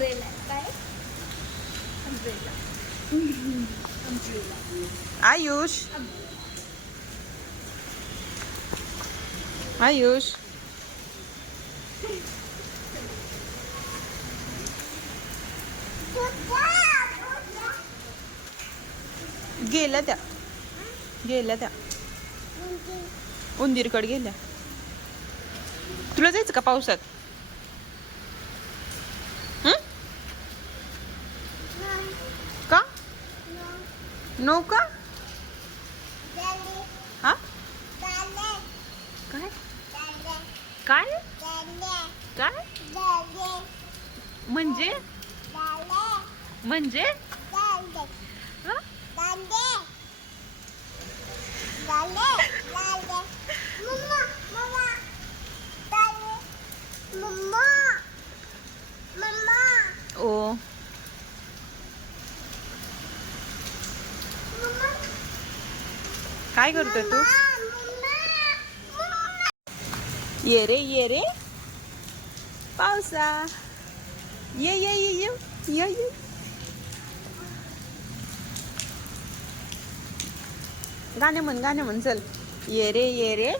Umbrella काय umbrella umbrella Ayush Ayush गेल्या त्या. गेल्या त्या. उंदीरकड गेल्या. तुला जायचं का पावसात? हं? का नो का हा? काय? काय? काय? म्हणजे? म्हणजे? काय करतोय तू? ये रे ये रे. पावसा. ये ये ये ये ये ये. गाणे म्हण गाणे म्हण चल. ये रे ये रे.